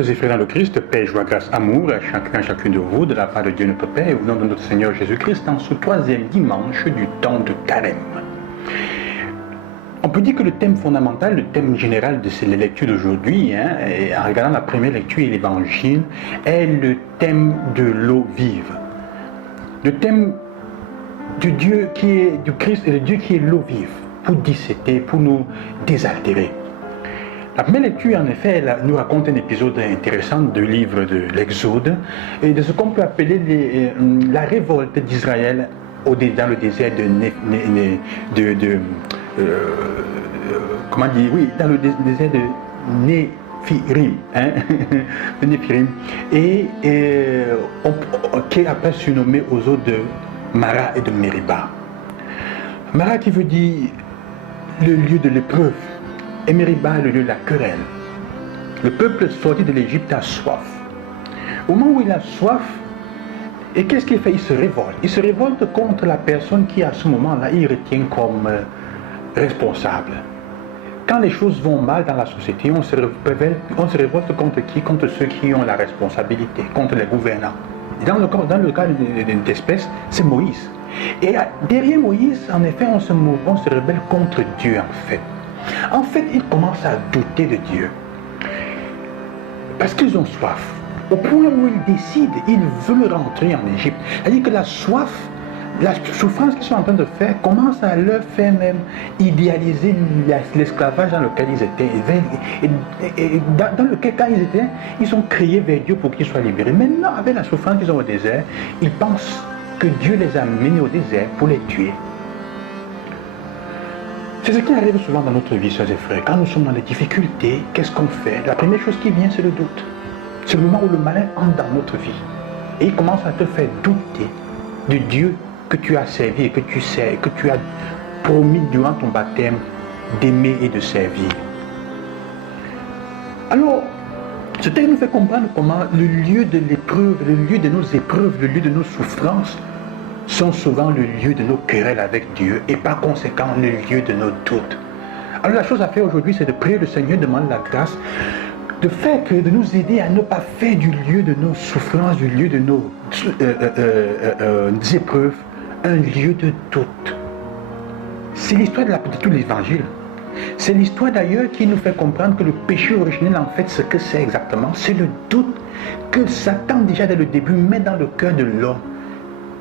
Sœurs et frères dans le Christ, paix, joie, grâce, amour à chacun, chacune de vous, de la part de Dieu notre Père, et au nom de notre Seigneur Jésus-Christ, dans ce troisième dimanche du temps de Carême. On peut dire que le thème fondamental, le thème général de la lecture d'aujourd'hui, en regardant la première lecture et l'évangile, est le thème de l'eau vive. Le thème du Dieu qui est du Christ et le Dieu qui est l'eau vive, pour disséter, pour nous désaltérer. La première lecture, en effet, elle nous raconte un épisode intéressant du livre de l'Exode et de ce qu'on peut appeler la révolte d'Israël dans le désert dans le désert de Néphirim, de Néphirim, qui est après surnommé aux eaux de Mara et de Mériba. Mara qui veut dire le lieu de l'épreuve, et Mériba le lieu de la querelle. Le peuple sorti de l'Égypte a soif. Au moment où il a soif, et qu'est-ce qu'il fait? Il se révolte. Il se révolte contre la personne qui, à ce moment-là, il retient comme responsable. Quand les choses vont mal dans la société, on se révolte contre qui? Contre ceux qui ont la responsabilité, contre les gouvernants. Dans le cas d'espèce, c'est Moïse. Et derrière Moïse, en effet, on se rebelle contre Dieu, en fait. En fait, ils commencent à douter de Dieu. Parce qu'ils ont soif. Au point où ils décident, ils veulent rentrer en Égypte. C'est-à-dire que la soif, la souffrance qu'ils sont en train de faire commence à leur faire même idéaliser l'esclavage dans lequel ils étaient. Et dans lequel, quand ils étaient, ils ont crié vers Dieu pour qu'ils soient libérés. Maintenant, avec la souffrance qu'ils ont au désert, ils pensent que Dieu les a menés au désert pour les tuer. C'est ce qui arrive souvent dans notre vie, sœurs et frères. Quand nous sommes dans des difficultés, qu'est-ce qu'on fait? La première chose qui vient, c'est le doute. C'est le moment où le malin entre dans notre vie. Et il commence à te faire douter du Dieu que tu as servi et que tu sais, que tu as promis durant ton baptême d'aimer et de servir. Alors, ce texte nous fait comprendre comment le lieu de l'épreuve, le lieu de nos épreuves, le lieu de nos souffrances sont souvent le lieu de nos querelles avec Dieu et par conséquent le lieu de nos doutes. Alors la chose à faire aujourd'hui, c'est de prier le Seigneur, demander la grâce, de nous aider à ne pas faire du lieu de nos souffrances, du lieu de nos épreuves, un lieu de doute. C'est l'histoire de tout l'évangile. C'est l'histoire d'ailleurs qui nous fait comprendre que le péché originel, en fait, ce que c'est exactement, c'est le doute que Satan déjà dès le début met dans le cœur de l'homme.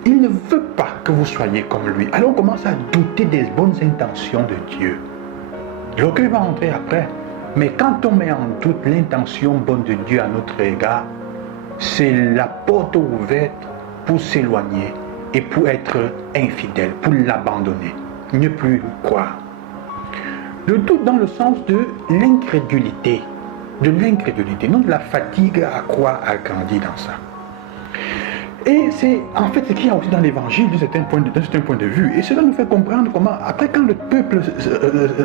Il ne veut pas que vous soyez comme lui. Alors on commence à douter des bonnes intentions de Dieu. L'orgueil va entrer après. Mais quand on met en doute l'intention bonne de Dieu à notre égard, c'est la porte ouverte pour s'éloigner et pour être infidèle, pour l'abandonner, ne plus croire. Le doute dans le sens de l'incrédulité, non de la fatigue à croire, à grandir dans ça. Et c'est en fait ce qu'il y a aussi dans l'évangile de certains points de vue. Et cela nous fait comprendre comment, après quand le peuple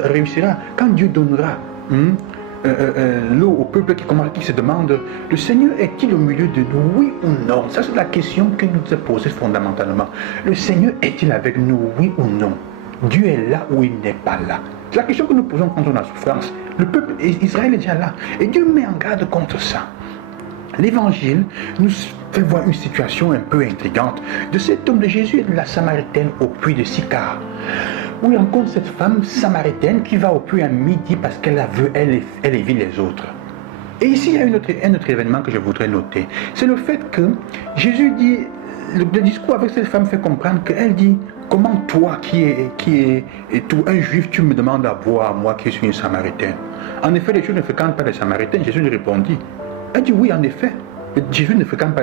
réussira, quand Dieu donnera l'eau au peuple qui se demande, le Seigneur est-il au milieu de nous, oui ou non? Ça c'est la question que nous nous posons fondamentalement. Le Seigneur est-il avec nous, oui ou non? Dieu est là ou il n'est pas là? C'est la question que nous posons contre la souffrance. Le peuple Israël est déjà là. Et Dieu met en garde contre ça. L'évangile nous fait voir une situation un peu intrigante de cet homme de Jésus et de la Samaritaine au puits de Sychar, où il rencontre cette femme samaritaine qui va au puits à midi parce qu'elle évite les autres. Et ici, il y a un autre événement que je voudrais noter. C'est le fait que Jésus dit, le discours avec cette femme fait comprendre qu'elle dit, comment toi qui es un juif, tu me demandes à boire, moi qui suis une samaritaine? En effet, les Juifs ne fréquentent pas les Samaritains. Jésus lui répondit. Elle dit oui, en effet, les Juifs ne fréquentent pas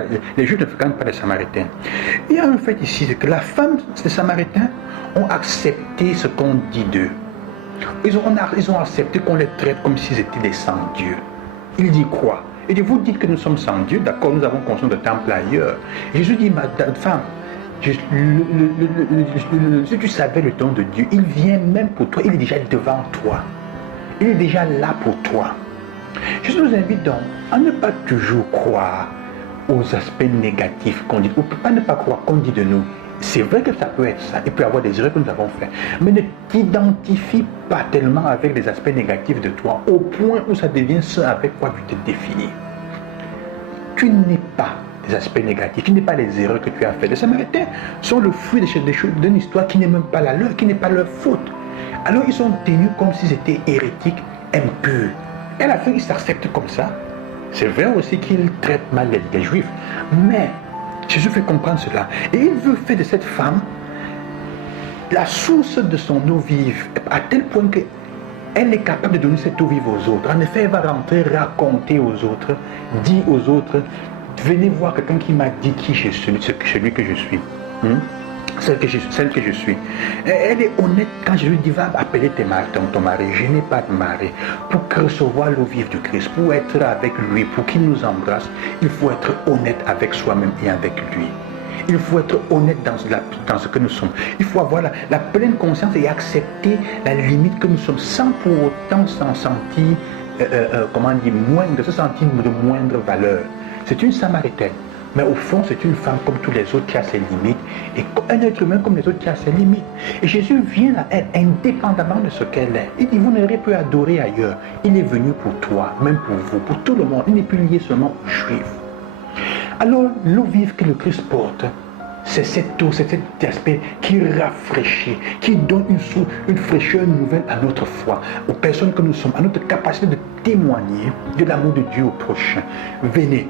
les Samaritains. Il y a un fait ici, c'est que la femme, les Samaritains ont accepté ce qu'on dit d'eux. Ils ont accepté qu'on les traite comme s'ils étaient des sans-dieux. Il dit quoi? Il dit, vous dites que nous sommes sans Dieu, d'accord, nous avons construit de temple ailleurs. Jésus dit, madame, femme, si tu savais le don de Dieu, il vient même pour toi, il est déjà devant toi. Il est déjà là pour toi. Je nous invite donc à ne pas toujours croire aux aspects négatifs qu'on dit, ou à ne pas croire qu'on dit de nous. C'est vrai que ça peut être ça, il peut y avoir des erreurs que nous avons faites, mais ne t'identifie pas tellement avec les aspects négatifs de toi, au point où ça devient ce avec quoi tu te définis. tu n'es pas des aspects négatifs, tu n'es pas les erreurs que tu as faites. Les Samaritains sont le fruit d'une histoire qui n'est même pas la leur, qui n'est pas leur faute. Alors ils sont tenus comme s'ils étaient hérétiques, impurs. Et à la fin, ils s'acceptent comme ça. C'est vrai aussi qu'ils traitent mal les Juifs. Mais Jésus fait comprendre cela. Et il veut faire de cette femme la source de son eau vive, à tel point qu'elle est capable de donner cette eau vive aux autres. En effet, elle va rentrer, raconter aux autres, dire aux autres, venez voir quelqu'un qui m'a dit qui je suis, celui que je suis. Celle que je suis. Elle est honnête quand je lui dis va appeler ton mari. Je n'ai pas de mari. Pour recevoir l'eau vive du Christ, pour être avec lui, pour qu'il nous embrasse, il faut être honnête avec soi-même et avec lui. Il faut être honnête dans ce que nous sommes. Il faut avoir la pleine conscience et accepter la limite que nous sommes sans pour autant s'en sentir, moindre, se sentir de moindre valeur. C'est une Samaritaine. Mais au fond, c'est une femme comme tous les autres qui a ses limites et un être humain comme les autres qui a ses limites. Et Jésus vient à elle indépendamment de ce qu'elle est. Il dit, vous n'aurez pu adorer ailleurs. Il est venu pour toi, même pour vous, pour tout le monde. Il n'est plus lié seulement aux Juifs. Alors, l'eau vive que le Christ porte, c'est cette eau, c'est cet aspect qui rafraîchit, qui donne une fraîcheur nouvelle à notre foi, aux personnes que nous sommes, à notre capacité de témoigner de l'amour de Dieu au prochain. Venez.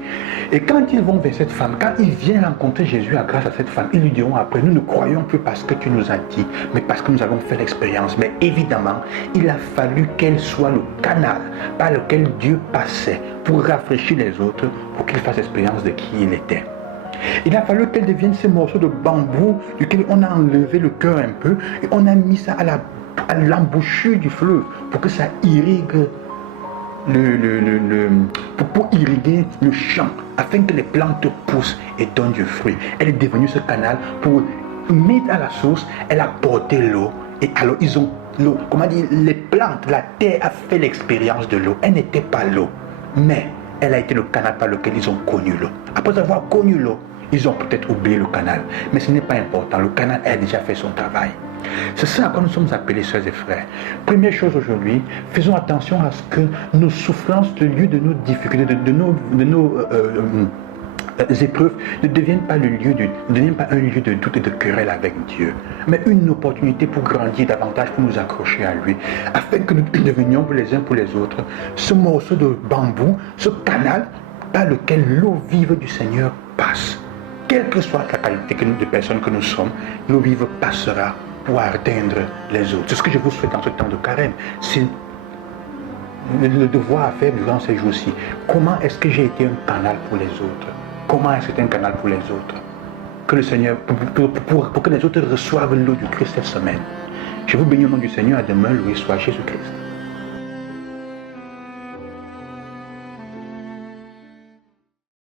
Et quand ils vont vers cette femme, quand ils viennent rencontrer Jésus grâce à cette femme, ils lui diront après, nous ne croyons plus parce que tu nous as dit, mais parce que nous avons fait l'expérience. Mais évidemment, il a fallu qu'elle soit le canal par lequel Dieu passait pour rafraîchir les autres, pour qu'ils fassent l'expérience de qui il était. Il a fallu qu'elle devienne ce morceau de bambou duquel on a enlevé le cœur un peu et on a mis ça à l'embouchure du fleuve pour que ça irrigue pour irriguer le champ afin que les plantes poussent et donnent du fruit. Elle est devenue ce canal pour mettre à la source, elle a porté l'eau et alors ils ont l'eau, les plantes, la terre a fait l'expérience de l'eau. Elle n'était pas l'eau, mais elle a été le canal par lequel ils ont connu l'eau. Après avoir connu l'eau, ils ont peut-être oublié le canal. Mais ce n'est pas important. Le canal a déjà fait son travail. C'est ça à quoi nous sommes appelés, sœurs et frères. Première chose aujourd'hui, faisons attention à ce que nos souffrances, le lieu de nos difficultés, de nos épreuves, ne deviennent pas un lieu de doute et de querelle avec Dieu, mais une opportunité pour grandir davantage, pour nous accrocher à lui, afin que nous devenions pour les uns pour les autres ce morceau de bambou, ce canal par lequel l'eau vive du Seigneur passe. Quelle que soit la qualité de personne que nous sommes, l'eau vive passera pour atteindre les autres. C'est ce que je vous souhaite dans ce temps de carême. C'est le devoir à faire durant ces jours-ci. Comment est-ce que j'ai été un canal pour les autres? Comment est-ce que c'est un canal pour les autres? Que le Seigneur, pour que les autres reçoivent l'eau du Christ cette semaine. Je vous bénis au nom du Seigneur. À demain, loué soit Jésus-Christ.